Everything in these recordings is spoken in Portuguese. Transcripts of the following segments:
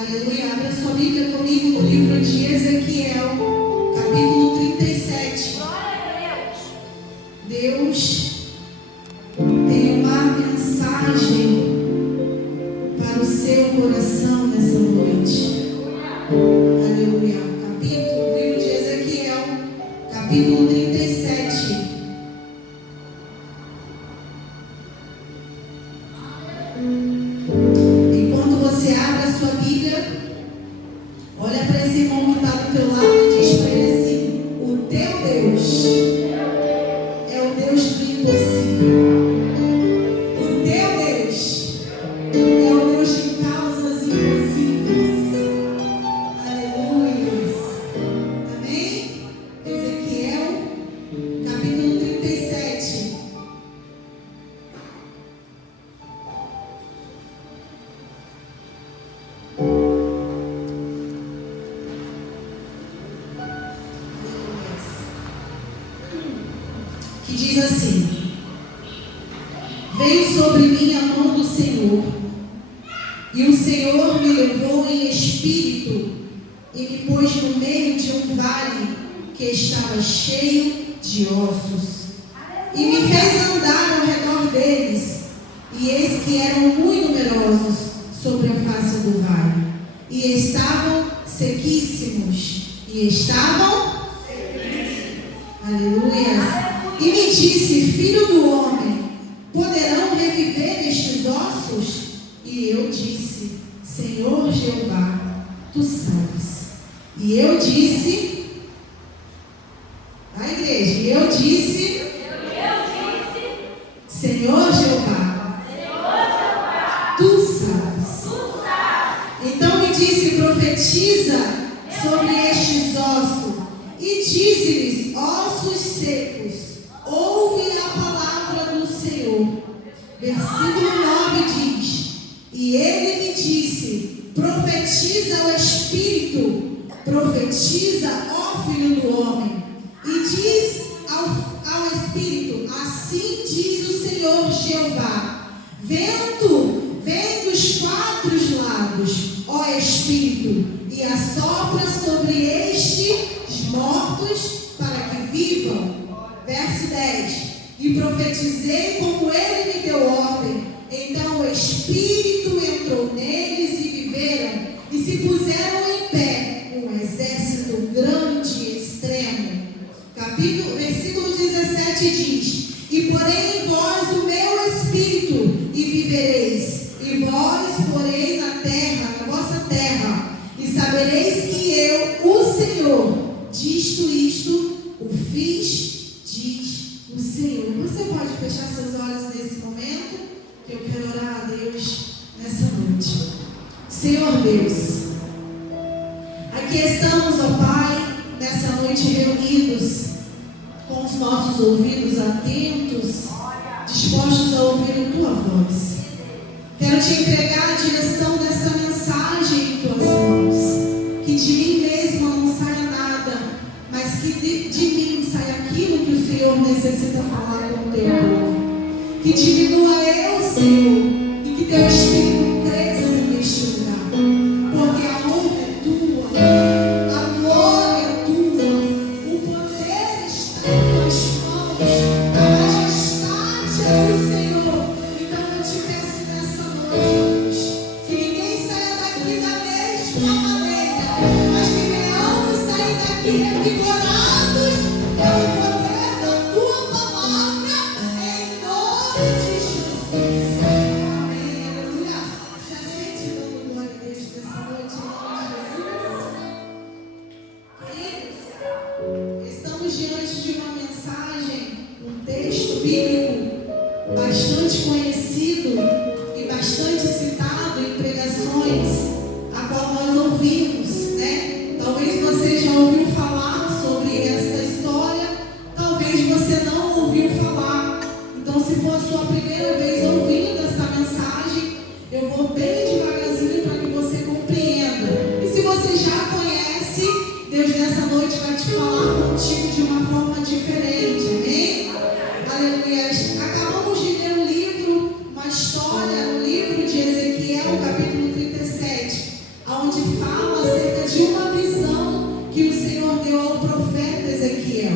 Aleluia. Abra sua Bíblia comigo no livro de Ezequiel, capítulo 37. Deus tem uma mensagem para o seu coração nessa noite. Aleluia. Livro de Ezequiel, capítulo 37. Enquanto você abre a sua Bíblia, olha para esse irmão que está do teu lado e diz para ele assim: o teu Deus é o Deus do impossível. O teu Deus é o Deus de causas impossíveis. Aleluia. Amém? Ezequiel, capítulo 37. Que diz assim: veio sobre mim a mão do Senhor, e o Senhor me levou em espírito e me pôs no meio de um vale que estava cheio de ossos, e me fez andar ao redor deles, e eis que eram muito numerosos sobre a face do vale, e estavam sequíssimos, aleluia. E me disse: filho do homem, poderão reviver estes ossos? E eu disse: Senhor Jeová, tu sabes. E eu disse, a igreja, e eu disse, Senhor Jeová, tu sabes. Então me disse: profetiza sobre estes ossos, e disse-lhes: ossos secos, ouve a palavra do Senhor. Versículo 9 diz: e ele me disse: profetiza ao Espírito, profetiza, ó filho do homem, e diz ao Espírito: assim diz o Senhor Jeová, vento vem dos quatro lados, ó Espírito, e assopra sobre estes mortos para que vivam. Verso 10: e profetizei como ele me deu ordem. Então o Espírito entrou neles e viveram, e se puseram em pé um exército grande e extremo. Versículo 17 diz: e porém em vós o meu Espírito, e vivereis, e vós porei na terra, na vossa terra, e sabereis que eu, o Senhor, isto o fiz, diz o Senhor. Você pode fechar seus olhos nesse momento, que eu quero orar a Deus nessa noite. Senhor Deus, aqui estamos, ó Pai, nessa noite reunidos, com os nossos ouvidos atentos, dispostos a ouvir a Tua voz. Quero Te entregar a direção dessa mensagem em Tuas mãos, que de mim mesma não saia nada, mas que de mim saia aquilo que o Senhor necessita falar com o Teu povo. Que diminua eu, Senhor, e que Teu Espírito cresça neste lugar, porque a honra é Tua, a glória é Tua, o poder está em Tuas mãos, a majestade é do Senhor. Então eu Te peço nessa noite, Deus, que ninguém saia daqui da mesma maneira, mas que venhamos sair daqui revigorados pelo poder da Tua palavra, em nome de Jesus. Amém, aleluia. Já sente dando glória a Deus nessa noite, em nome de Jesus? Queridos, estamos diante de uma mensagem, um texto bíblico bastante conhecido e bastante citado em pregações, a qual nós ouvimos, né? Talvez você já ouviu falar sobre essa história, talvez você não ouviu falar. Então, se for a sua primeira vez ouvindo essa mensagem, eu vou bem devagarzinho para que você compreenda. E se você já conhece, Deus nessa noite vai te falar contigo de uma forma diferente, amém? Aleluia. Acabamos de ler um livro onde fala acerca de uma visão que o Senhor deu ao profeta Ezequiel.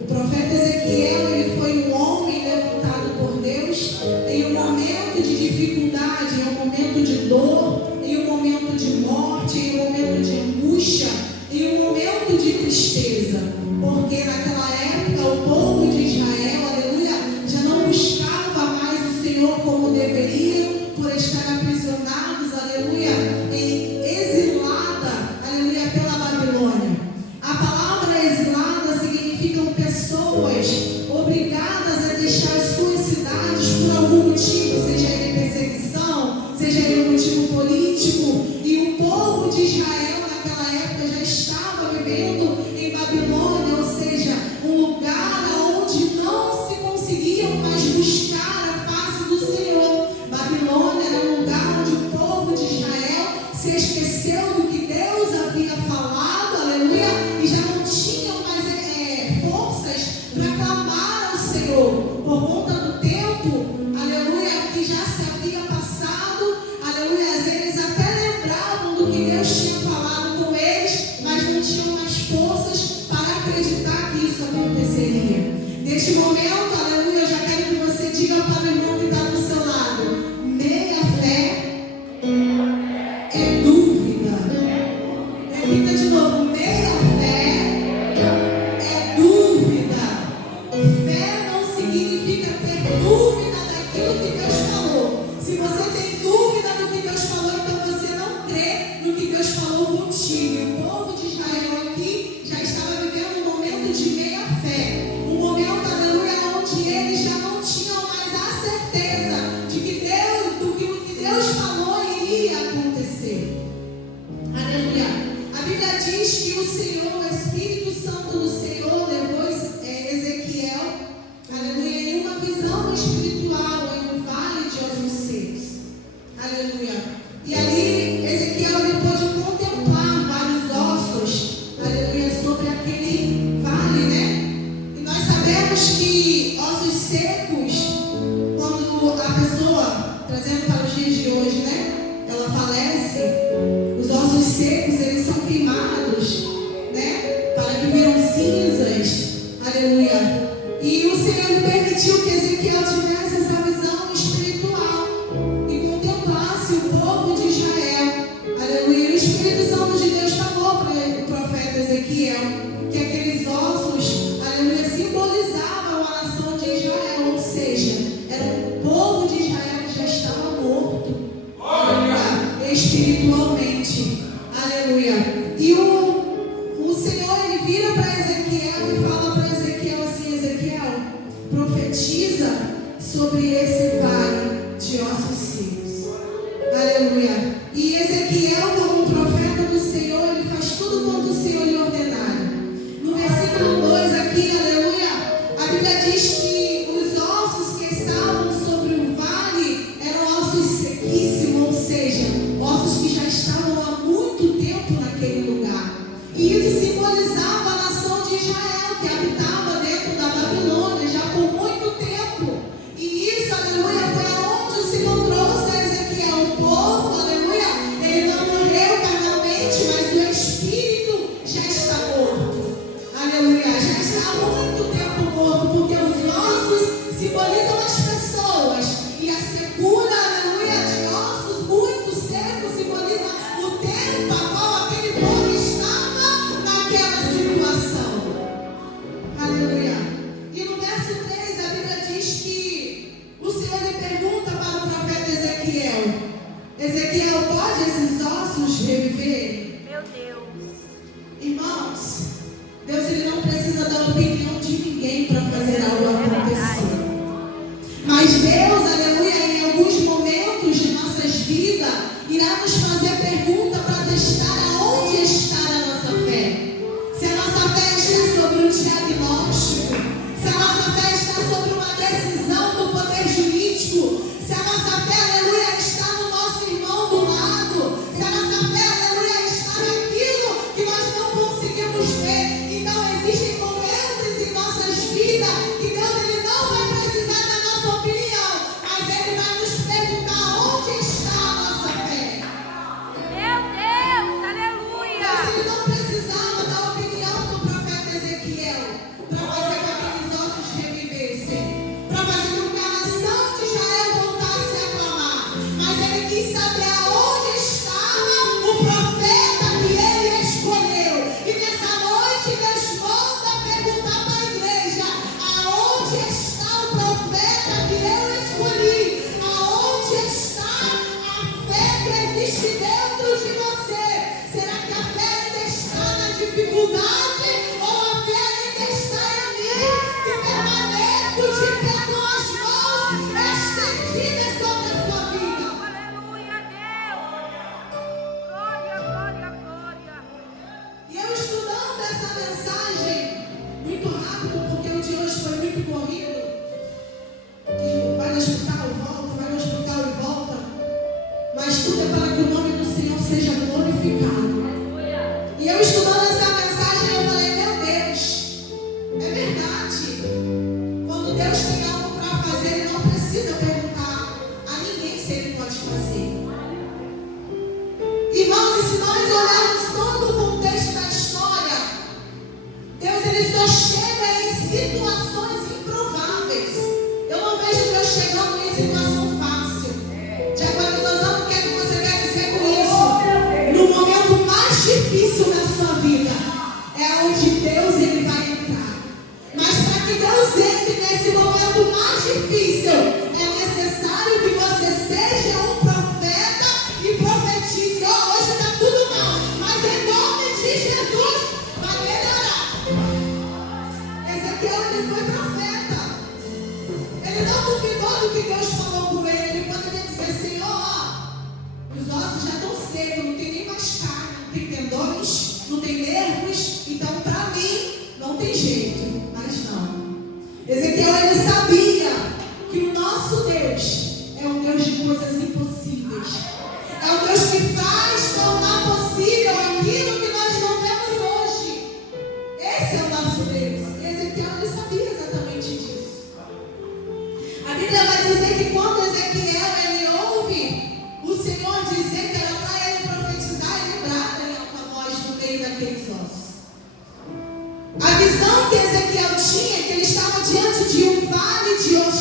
O profeta Ezequiel, ele foi um homem levantado por Deus em um momento de dificuldade, em um momento de dor, em um momento de morte, em um momento de angústia, em um momento de tristeza. Porque naquela época o povo de Israel, aleluia, já não buscava mais o Senhor como deveriam, por estar aprisionados, aleluia, exilada, aleluia, pela Babilônia. A palavra exilada significam pessoas obrigadas a deixar as suas cidades por algum motivo, seja ele perseguição, seja ele motivo político. E o povo de Israel naquela época já estava vivendo em Babilônia, ou seja, um lugar onde não se conseguiam mais buscar a face do Senhor. Babilônia era um lugar onde o povo de Israel se esqueceu do que Deus havia falado, aleluia, e já não tinham mais forças para clamar ao Senhor, por conta do tempo, aleluia, que já se havia passado, aleluia, eles até lembravam do que Deus tinha falado com eles, mas não tinham mais forças para acreditar que isso aconteceria. Neste momento, aleluia, eu já quero que você diga para o irmão que está do seu lado: meia fé é dúvida. Repita de novo: meia fé é dúvida. Fé não significa ter dúvida daquilo que Deus falou. Se você tem dúvida do que Deus falou, então você não crê no que Deus falou contigo. O povo de Israel aqui já estava vivendo um momento de meia fé. Um momento, aleluia, onde eles já não tinham mais a certeza de que do que o que Deus falou iria acontecer. Aleluia. A Bíblia diz que o Senhor, o Espírito Santo do Senhor, levou Ezequiel, aleluia, em uma visão espiritual, em um vale de ossos secos. Aleluia. E ali Ezequiel pôde contemplar vários ossos, aleluia, sobre aquele vale, né? E nós sabemos que ossos secos, quando a pessoa, trazendo para os dias de hoje, né, ela falece, os ossos secos, eles são queimados, né, para que viram cinzas, aleluia. E o Senhor permitiu que Ezequiel tivesse essa visão espiritual e contemplasse o povo de Israel, aleluia. E o Espírito Santo de Deus falou para o profeta Ezequiel que aqueles ossos, aleluia, simbolizavam a nação de Israel, ou seja, era o povo de Israel que já estava morto, aleluia, espiritualmente, aleluia. E o Senhor, ele vira para Ezequiel e fala para Ezequiel assim: Ezequiel, profetiza sobre esse vale de ossos secos, aleluia. E Ezequiel, como um profeta do Senhor, ele faz tudo quanto o Senhor lhe ordenar. No versículo 2 aqui, aleluia, a Bíblia diz que os ossos que estavam sobre o vale eram ossos sequíssimos, ou seja, ossos que já estavam há muito tempo naquele lugar. E isso simbolizava a nação de Israel, que habitava dentro da Babilônia já por muito tempo. E isso, aleluia, foi aonde o Senhor trouxe a Ezequiel. O povo, aleluia, ele não morreu carnalmente, mas o espírito já está morto. Aleluia, já está há muito tempo morto, porque os ossos simbolizam as pessoas. E a secura, aleluia, de ossos muito secos simboliza o tempo a qual aquele povo estava naquela situação. Aleluia. E no verso 3 a Bíblia diz que o Senhor lhe pergunta para o profeta Ezequiel: Ezequiel, pode esses ossos reviver? Meu Deus. Irmãos, Deus, ele não precisa da opinião de ninguém para fazer algo acontecer. Mas Deus, aleluia, em alguns momentos de nossas vidas, irá nos fazer pergunta para testar aonde está a nossa fé. Se a nossa fé está sobre um diagnóstico, se a nossa fé está sobre uma decisão do poder jurídico, se a nossa fé, aleluia, está no nosso irmão do lado, se a nossa fé, aleluia, está naquilo que nós não conseguimos ver. Então existem momentos em nossas vidas que Deus, ele não vai precisar da nossa opinião, mas ele vai nos perguntar onde está a nossa fé. Meu Deus.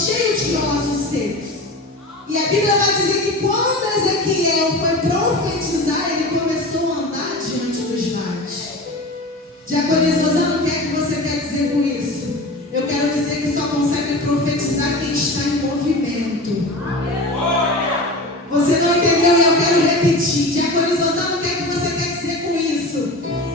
cheio de ossos secos. E a Bíblia vai dizer que quando Ezequiel foi profetizar, ele começou a andar diante dos vales. Diaconisa Rosana, o que é que você quer dizer com isso? Eu quero dizer que só consegue profetizar quem está em movimento. Você não entendeu e eu quero repetir. Diaconisa Rosana, o que é que você quer dizer com isso?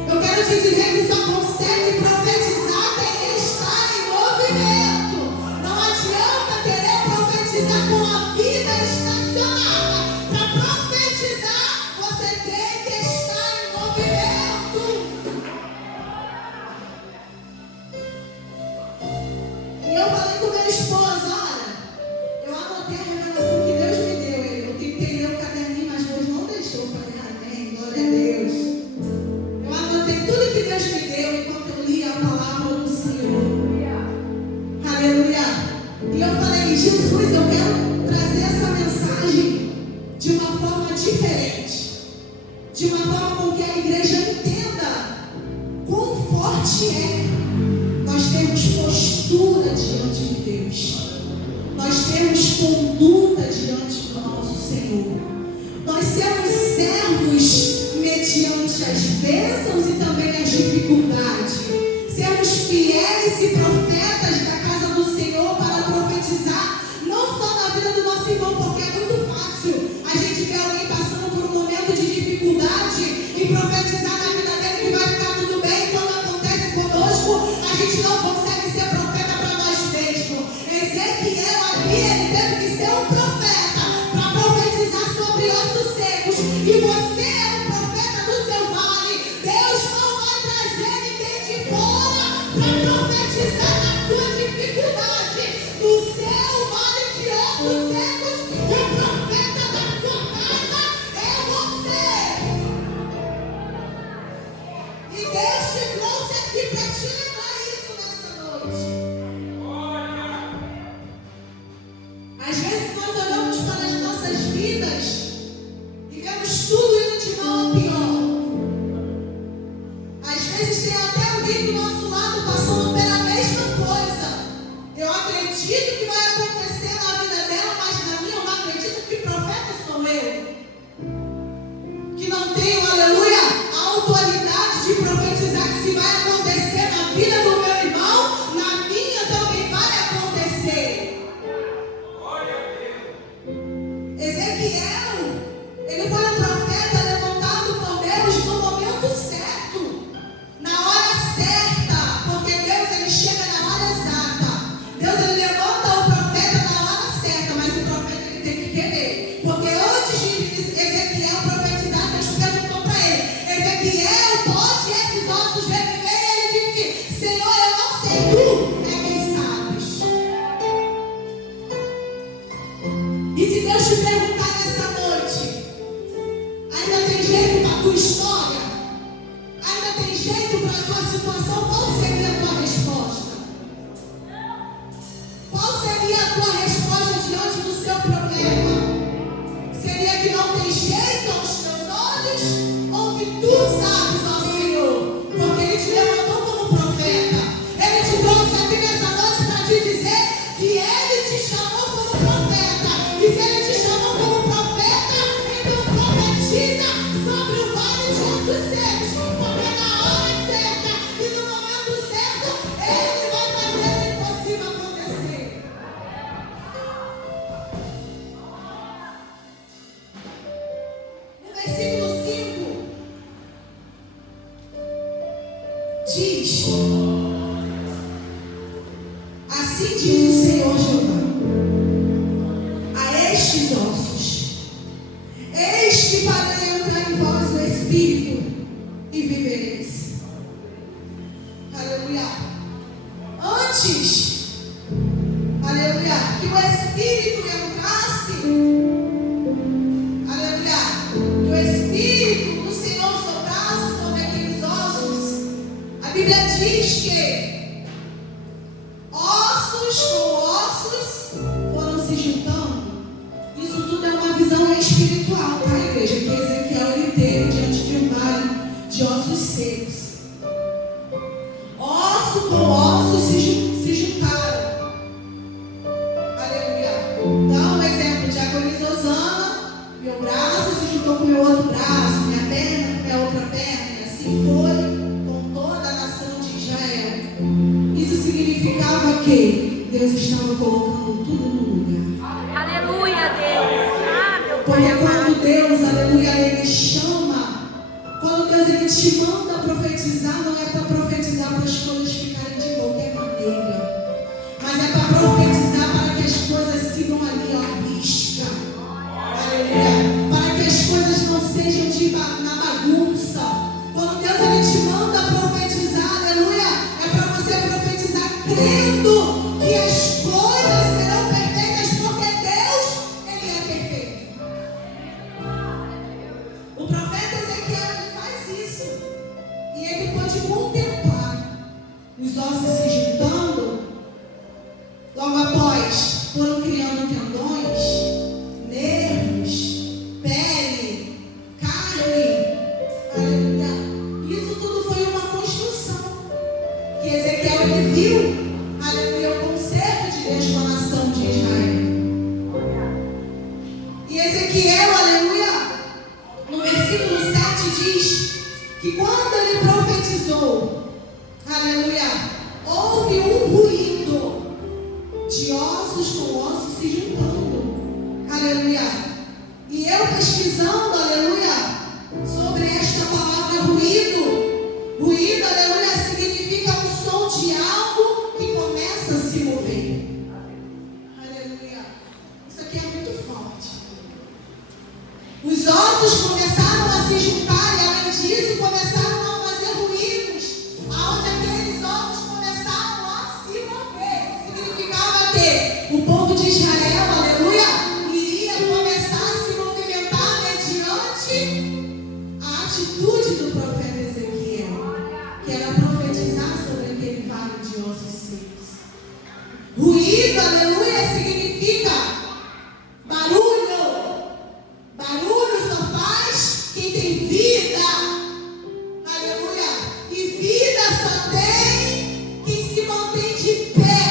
Eu quero te dizer que só consegue profetizar quem está em movimento. Não adianta querer profetizar com a vida estacionada. Para profetizar, você tem que estar em movimento. E eu falei com meu esposo, olha, eu anotei a revelação que Deus me deu. Eu tentei ler o caderninho, mas Deus não deixou. Eu falei, amém, glória a Deus. Eu anotei tudo que Deus me deu enquanto eu lia a palavra do Senhor. Aleluia. E eu falei, Jesus, eu quero trazer essa mensagem de uma forma diferente. De uma forma com que a igreja entenda quão forte é nós termos postura diante de Deus. Nós temos conduta diante do nosso Senhor. Nós sermos servos mediante as bênçãos e também as dificuldades. Sermos fiéis e profetas da casa do Senhor para profetizar, não só na vida do nosso irmão, porque é muito fácil a gente ver alguém passando por um momento de dificuldade e profetizar na vida dele que vai ficar tudo bem. Quando acontece conosco, a gente não consegue ser profeta para nós mesmos. Ezequiel aqui, ele teve que ser um profeta para profetizar sobre ossos secos. E você é um profeta do seu vale. Deus não vai trazer ninguém de fora para profetizar na sua dificuldade. No seu vale de ossos secos, o profeta da sua casa é você. E Deus te trouxe aqui para te lembrar isso nessa noite. Às vezes nós olhamos para as nossas vidas e vemos tudo indo de mal a pior. Às vezes tem até alguém do nosso lado passando pela mesma coisa. Eu acredito que vai acontecer na vida dela, mas na minha eu não acredito que profeta sou eu. Que não tenho, aleluia, a autoridade de profetizar que se vai acontecer na vida do meu irmão, na minha também vai acontecer. Ezequiel, ele foi um profeta levantado por Deus no momento certo, na hora certa, porque Deus ele chega na hora exata. Deus ele levanta o profeta na hora certa, mas o profeta ele tem que querer, porque antes de Ezequiel profetizar, Deus perguntou para ele: Ezequiel, pode esses ossos reviver? E ele disse: Senhor, eu não sei, tu é quem sabes. E se Deus te perguntar nessa noite, ainda tem jeito para a tua história? Ainda tem jeito para a tua situação? Qual seria a tua resposta? Qual seria a tua resposta diante do seu problema? Seria que não tem jeito aos teus olhos? Ou que tu sabes ao Senhor? Porque Ele te levantou como profeta. Ele te trouxe aqui nessa noite para te dizer que Ele te chamou como profeta. E se Ele te chamou como profeta, então profetiza sobre o vale de ossos secos. Porque na hora certa e no momento certo, Ele vai fazer o impossível acontecer. No versículo 5 diz: assim diz o Senhor Jeová a estes ossos: eis que farei entrar em vós o Espírito e vivereis. Aleluia. Antes, aleluia, que o Espírito entrasse, aleluia, que o Espírito do Senhor soprasse sobre aqueles ossos, a Bíblia diz que ossos com ossos foram se juntando. Isso tudo é uma visão espiritual, tá, igreja? Que Ezequiel ele teve diante de um vale de ossos secos. Osso com ossos se juntaram. Deus estava colocando tudo no lugar. Aleluia, Deus. Porque quando Deus, aleluia, Ele chama, quando Deus Ele te manda profetizar, não é para profetizar para as coisas ficarem de qualquer maneira, mas é para profetizar para que as coisas sigam ali, ó, à risca. Aleluia. Para que as coisas não sejam na bagunça. Quando Deus Ele te manda profetizar, aleluia, é para você profetizar crendo que as coisas serão perfeitas, porque Deus, Ele é perfeito. O profeta Ezequiel, ele faz isso. E ele pode contemplar os ossos se juntando. Logo após, foram criando tendões, nervos, pele, carne. Aleluia. Isso tudo foi uma construção que Ezequiel ele viu. Aleluia, o conserto de Deus com a nação de Israel. E Ezequiel, aleluia, no versículo 7 diz que quando ele profetizou, aleluia, houve um ruído de ossos com ossos se juntando. Aleluia. E eu pesquisando, aleluia, sobre esta palavra ruído. Ruído, aleluia, significa um som de algo que começa a se mover. Aleluia. Isso aqui é muito forte. Os ossos começaram a se juntar e, além disso, começaram a fazer ruídos, aonde aqueles ossos começaram a se mover. Significava que o povo de Israel, aleluia, iria começar a se movimentar mediante a atitude do profeta Ezequiel, que era profetizar sobre aquele vale de ossos secos. Ruído, aleluia, significa barulho. Barulho só faz quem tem vida. Aleluia. E vida só tem quem se mantém de pé,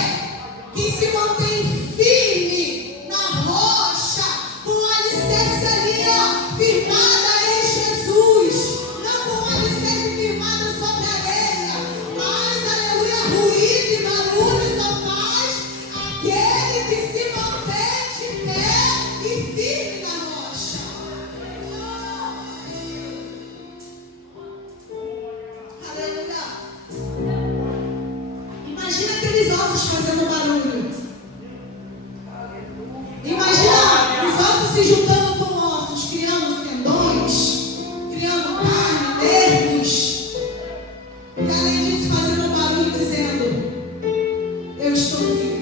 quem se mantém firme na rocha, com o alicerce ali, ó, firmada em Jesus. Não com o alicerce firmado sobre a areia, mas, aleluia, ruído e barulho só faz aquele que se mantém de pé e firme na rocha. Aleluia. Imagina aqueles ossos fazendo barulho. Imagina os ossos se juntando com ossos, criando tendões, criando carne, nervos. E além disso, fazendo barulho, dizendo: eu estou vivo.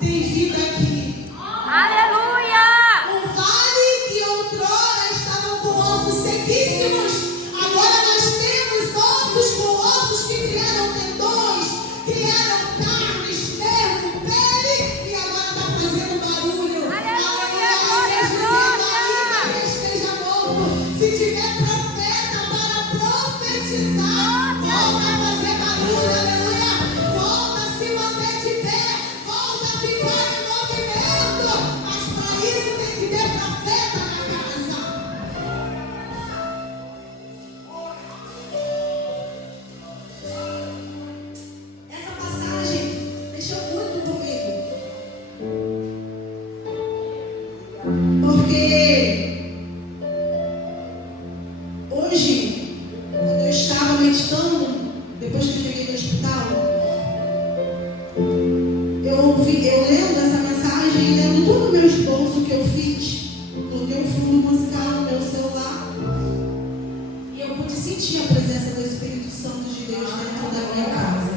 Tem vida aqui. Aleluia. Um vale que outrora estavam com ossos sequíssimos, agora nós temos ossos com ossos que criaram tendões, criaram carnes, nervo, pele, e agora está fazendo barulho. Aleluia, Aleluia. glória, Ainda que esteja morto, se tiver profeta para profetizar, volta a fazer barulho. Aleluia. Volta a se manter de pé, volta a ficar em movimento. Mas para isso tem que ter profeta na casa. Essa passagem mexeu muito comigo. Porque hoje, quando eu estava meditando, depois que eu cheguei no hospital, eu lendo essa mensagem e lendo todo o meu esboço que eu fiz, coloquei um fundo musical no meu celular e eu pude sentir a presença do Espírito Santo de Deus dentro da minha casa.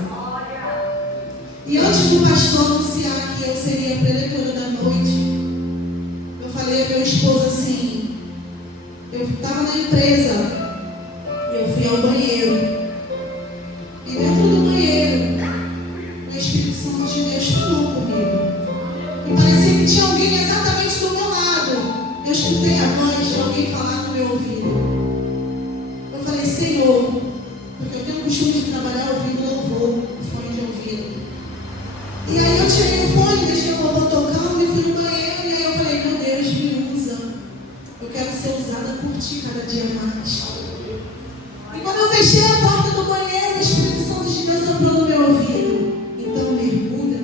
E antes do pastor anunciar que eu seria a preletora da noite, eu falei ao meu esposo assim, eu estava na empresa, eu fui ao banheiro, e dentro do banheiro, o Espírito Santo de Deus falou comigo, e parecia que tinha alguém exatamente do meu lado. Eu escutei a voz de alguém falar no meu ouvido. Eu falei: Senhor, porque eu tenho o costume de trabalhar ouvindo louvor, fone de ouvido. E aí eu tirei o fone, deixei o louvor tocando e fui no banheiro. E aí eu falei: meu Deus, me usa. Eu quero ser usada por ti cada dia mais. E quando eu fechei a porta do banheiro, o Espírito Santo de Deus soprou no meu ouvido: então mergulha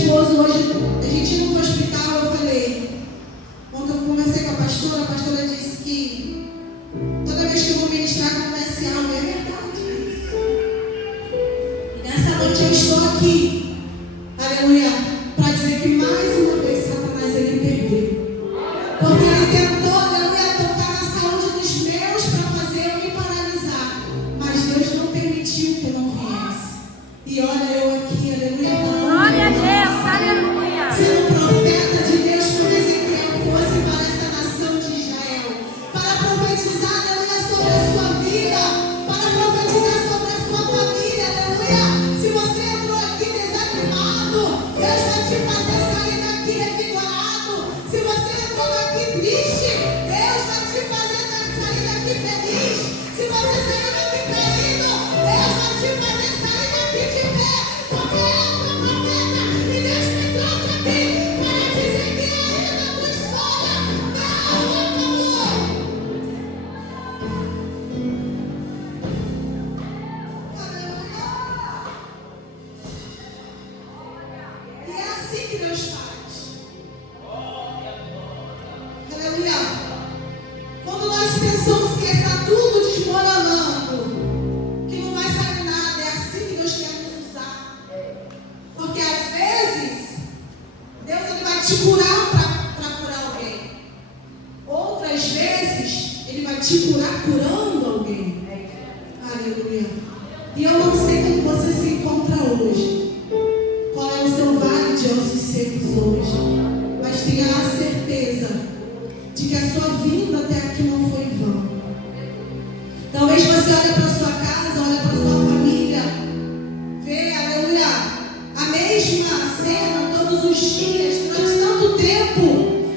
esposo hoje, a gente ia no hospital, eu falei, ontem eu conversei com a pastora disse que toda vez que eu vou ministrar acontece algo, é verdade isso. E nessa noite eu estou aqui, aleluia, para dizer que mais uma vez Satanás ele perdeu. Porque ele tentou, aleluia, tocar na saúde dos meus para fazer eu me paralisar. Mas Deus não permitiu que eu não viesse. E olha eu aqui, aleluia, Glória a Deus, aleluia. sendo profeta de Deus como Ezequiel fosse para essa nação de Israel, para profetizar, aleluia, sobre a sua vida, para profetizar sobre a sua família, aleluia. Se você entrou aqui desanimado, Deus vai te fazer sair daqui revigorado. Se você entrou aqui triste, Deus vai te fazer sair daqui feliz. Se você saiu daqui caído, Deus vai te fazer sair daqui de pé, porque eu sou profeta e Deus me trouxe aqui para dizer que ainda a tua história não acabou. E é assim que Deus faz. Aleluia. Quando nós pensamos que está tudo desmoronando, que não vai sair nada, é assim que Deus quer nos usar. Porque às vezes, Deus ele vai te curar para curar alguém. Outras vezes, Ele vai te curar curando alguém. Aleluia. E eu não sei como você se encontra hoje. Qual é o seu vale de ossos secos hoje. Mas tenha a certeza de que a sua vinda até aqui não foi em vão. Talvez você olhe para a sua casa, olhe para a sua família, vê, aleluia, a mesma cena todos os dias, durante tanto tempo,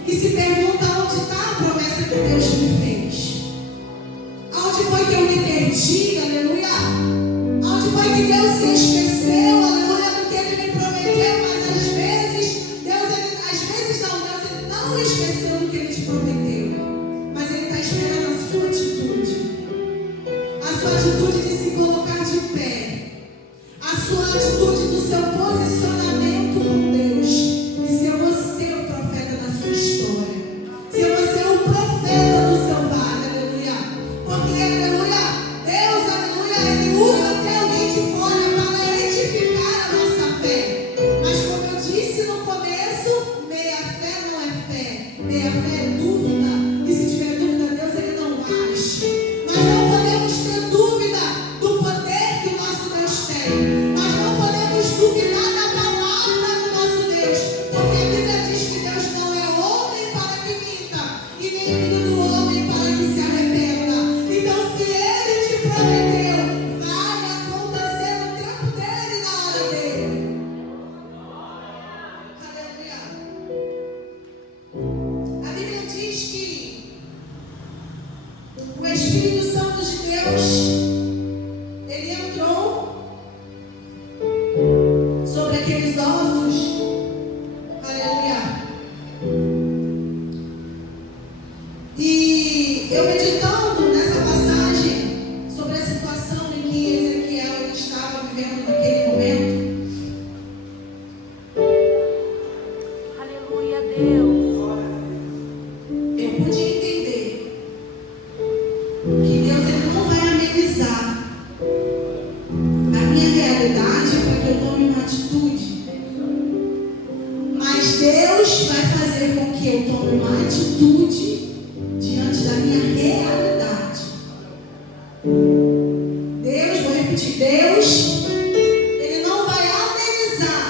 e se pergunta onde está a promessa que Deus me fez. Aonde foi que eu me perdi, aleluia? Aonde foi que Deus se esqueceu, aleluia, do que Ele me prometeu? Mas às vezes, Deus ele não esqueceu do que Ele te prometeu. Mas Ele está esperando a sua atitude. A sua atitude de se colocar de pé. A sua atitude do seu posicionamento com Deus. E se eu vou ser o profeta da sua história. Se eu vou ser o profeta do seu vale, aleluia. Porque, aleluia, Deus, aleluia, Ele usa até alguém de fora para edificar a nossa fé. Mas como eu disse no começo, meia fé não é fé. Meia fé é dúvida. E se tiver dúvida, Deus, Ele não age. Nós não podemos ter dúvida do poder que o nosso Deus tem. Nós não podemos duvidar da palavra do nosso Deus. Porque a Bíblia diz que Deus não é homem para que minta, e nem filho do homem para que se arrependa. Então, se Ele te prometeu, vai acontecer no tempo dele, na hora dele. Aleluia. A Bíblia diz que o Espírito Santo de Deus, ele entrou sobre aqueles ossos. Aleluia. E eu meditando nessa passagem sobre a situação em que Ezequiel ele estava vivendo naquele momento, Aleluia, Deus. eu pude entender que Deus ele não vai amenizar a minha realidade para que eu tome uma atitude. Mas Deus vai fazer com que eu tome uma atitude diante da minha realidade. Deus, vou repetir, Deus, Ele não vai amenizar,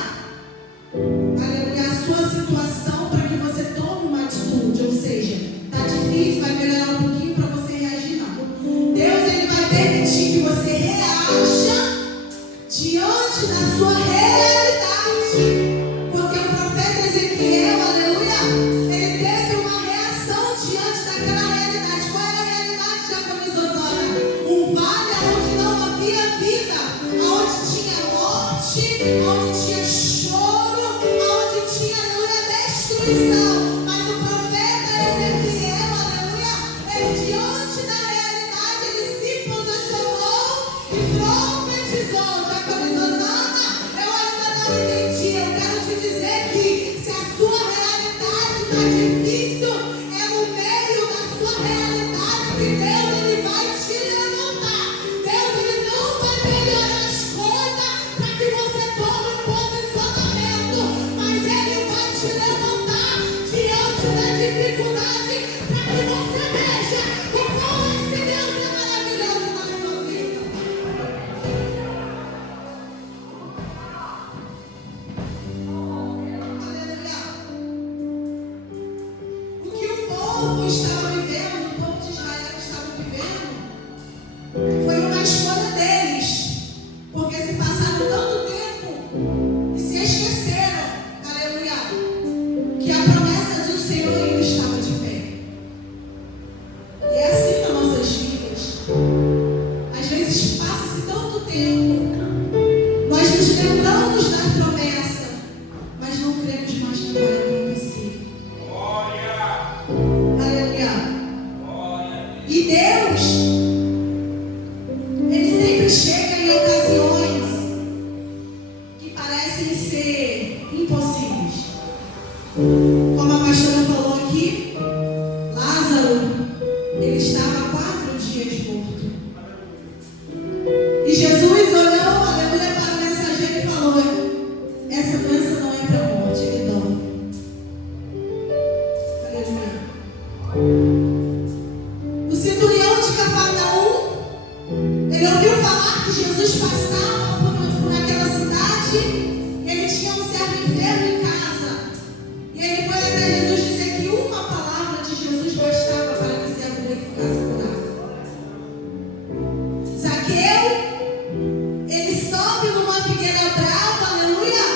aleluia, a sua situação para que você tome uma atitude. Ou seja, está difícil, vai melhorar um pouquinho para você reagir, não. Deus, Ele vai permitir que você reaja diante da sua realidade. Porque o profeta Ezequiel, aleluia, ele teve uma reação diante impossíveis. Como a pastora falou aqui, Lázaro, ele estava há 4 dias morto. E Jesus olhou, aleluia, para o mensageiro e falou: essa doença não é para a morte, ele dorme. Aleluia. O centurião de Cafarnaum, ele ouviu falar que Jesus passava por aquela cidade. Ele tinha um servo enfermo em casa. E ele foi até Jesus dizer que uma palavra de Jesus bastava para que o servo dele ficasse curado. Zaqueu, ele sobe numa figueira brava, aleluia,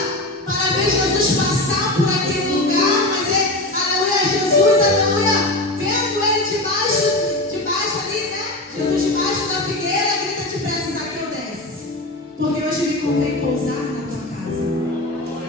para ver Jesus passar por aquele lugar. Mas aleluia, Jesus, aleluia, vendo ele debaixo ali, né? Jesus debaixo da figueira, grita depressa: Zaqueu, desce, porque hoje me convém pousar na tua casa.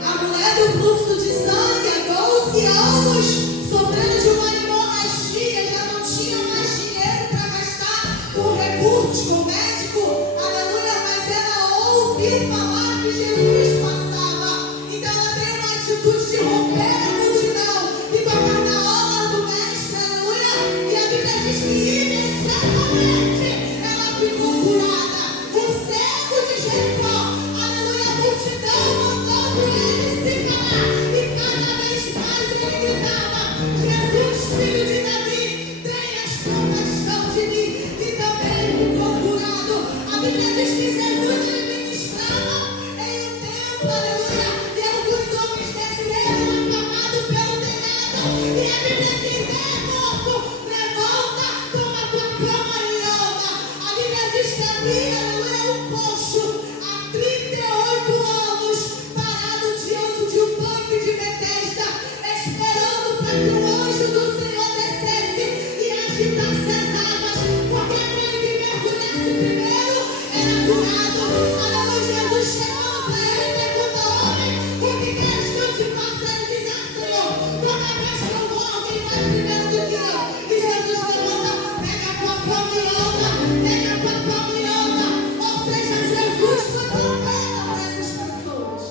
A mulher do fluxo de sangue, há 12 anos, sofrendo de uma hemorragia, já não tinha mais dinheiro para gastar com recursos, com médico, aleluia, mas ela ouviu falar que Jesus passava. Então ela tem uma atitude de romper a multidão e tocar na obra do mestre, aleluia. E a Bíblia diz que imediatamente ela ficou curada. O cego de Jericó, aleluia, a multidão mandando ele se calar. E cada vez mais ele gritava: Jesus, filho de Davi, tenhas compaixão de mim. E também ficou curado. A Bíblia diz que Jesus ele ministrava em um templo, aleluia, e alguns homens desceram acamados pelo telhado. E a Bíblia diz: moço, levanta, toma tua cama e anda. A Bíblia diz que havia, aleluia, um coxo há 38 anos parado diante de um tanque de Betesda, esperando para que o anjo do Senhor descesse e agitasse as águas, porque aquele que mergulhasse primeiro era curado. Aleluia, Jesus chegou para ele e perguntou: homem, o que queres que eu te faça? Ele diz: Senhor, toda vez que eu vou, alguém vai primeiro do que eu. E Jesus levanta, pega a tua cama e anda, pega a tua cama e anda. Ou seja, Jesus foi bacana para essas pessoas.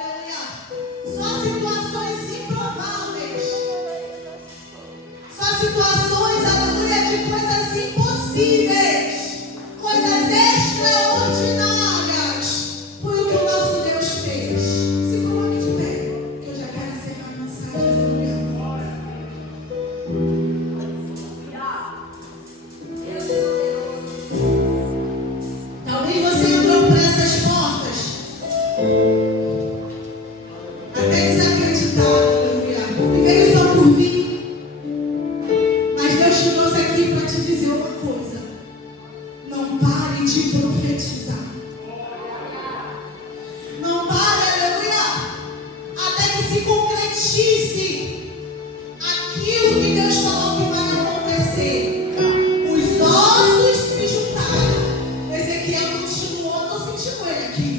Aleluia. Só situações improváveis. Só situações, aleluia, de coisas impossíveis. Coisas extraordinárias. Foi o que o nosso Deus fez. Se coloque de pé, que eu já quero encerrar a mensagem. Aleluia. Talvez você entrou por essas portas até desacreditado, aleluia, e veio só por vir. Mas Deus te trouxe aqui para te dizer uma coisa: não pare de profetizar. Não pare, aleluia, até que se concretize aquilo que Deus falou que vai acontecer. Os ossos se juntaram. Ezequiel continuou, estou sentindo ele aqui.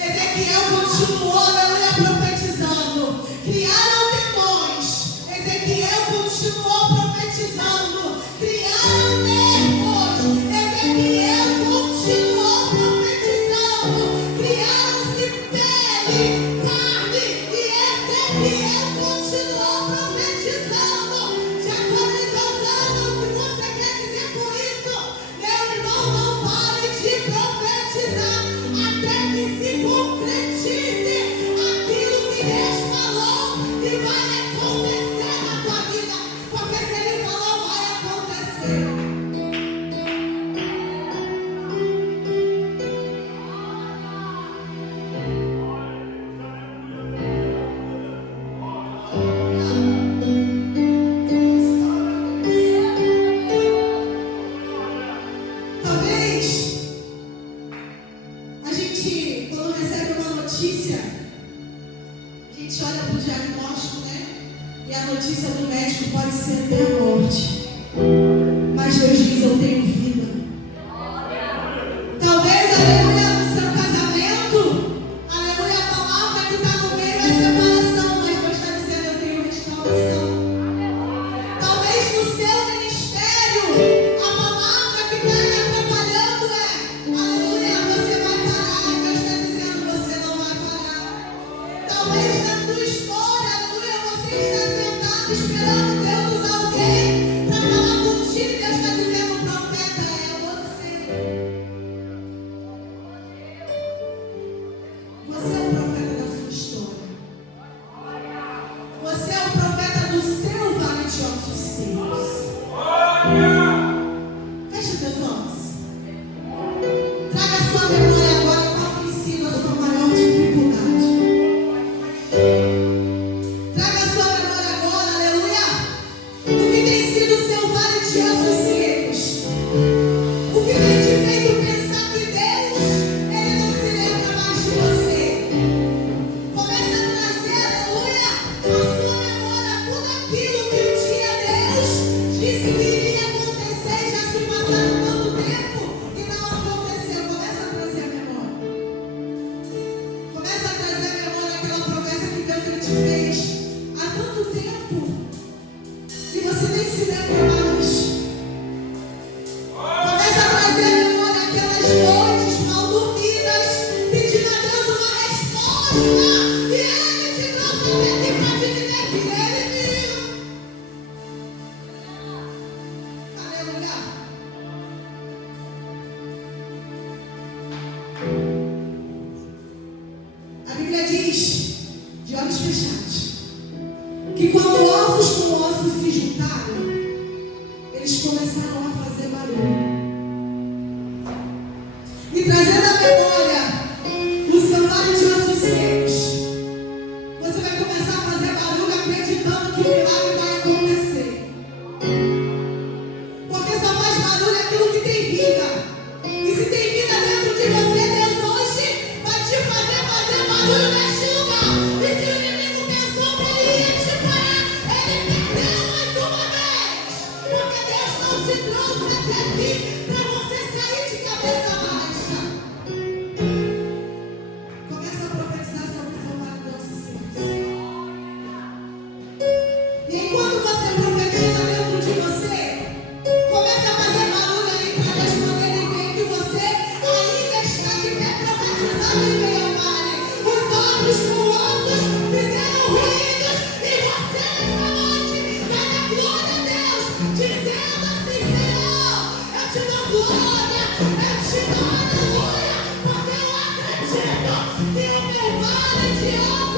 Ezequiel continuou, aleluia, profetizando. Criaram tendões. Ezequiel continuou profetizando. Criaram nervos. Ezequiel continuou profetizando. Criaram-se pele, carne. E Ezequiel continuou profetizando. De acordo com os anos, o que você quer dizer por isso? Meu irmão, não pare de profetizar até que se concretize aquilo que Deus falou que vai acontecer na tua vida. Porque se Ele falou, vai acontecer. Talvez a gente, quando recebe uma notícia, a gente olha para o diagnóstico, né? E a notícia do médico pode ser até a morte. Mas Deus diz: eu tenho vida. Talvez, aleluia, no seu casamento, aleluia, a palavra que está no meio é separação, mas Deus está dizendo: eu tenho restauração. Talvez no seu ministério, a palavra que está lhe atrapalhando é: aleluia, você vai a sua memória agora qual tem sido a sua maior dificuldade. Traga a sua memória agora, aleluia. O que tem sido o seu vale de ossos secos? O que tem te feito pensar que Deus, Ele não se lembra mais de você? Começa a trazer, aleluia, a sua memória tudo aquilo que um dia Deus disse que iria acontecer e já se passaram tanto tempo e não aconteceu. Começa a trazer a memória. Começa a trazer a memória aquela promessa que Deus Ele te fez há tanto tempo e você nem se lembra mais. Começa a trazer à memória aquelas noites mal dormidas, pedindo a Deus uma resposta. E Ele te trouxe até aqui para te dizer que Ele viu. Aleluia. A Bíblia diz, de olhos fechados, que quando ossos com ossos se juntaram, eles começaram a fazer barulho. E trazendo à memória o seu vale de ossos secos, você vai começar a fazer barulho acreditando que o milagre vai acontecer. Porque só faz barulho aquilo que tem vida. E se tem vida dentro de você, Deus hoje vai te fazer barulho neste lugar. E se o inimigo pensou que ele ia te parar, ele perdeu mais uma vez. Porque Deus não te trouxe até aqui para você sair de cabeça baixa. Começa a profetizar sobre o seu vale de ossos secos. E enquanto você profetiza dentro de você, começa a fazer barulho aí para Deus poder ver que você ainda está de pé profetizando em meio ao vale. Os ossos com ossos fizeram ruídos e você nessa noite vai dar glória a Deus, dizendo assim: Senhor, eu te dou glória, eu te dou aleluia, porque eu acredito que o meu vale de ossos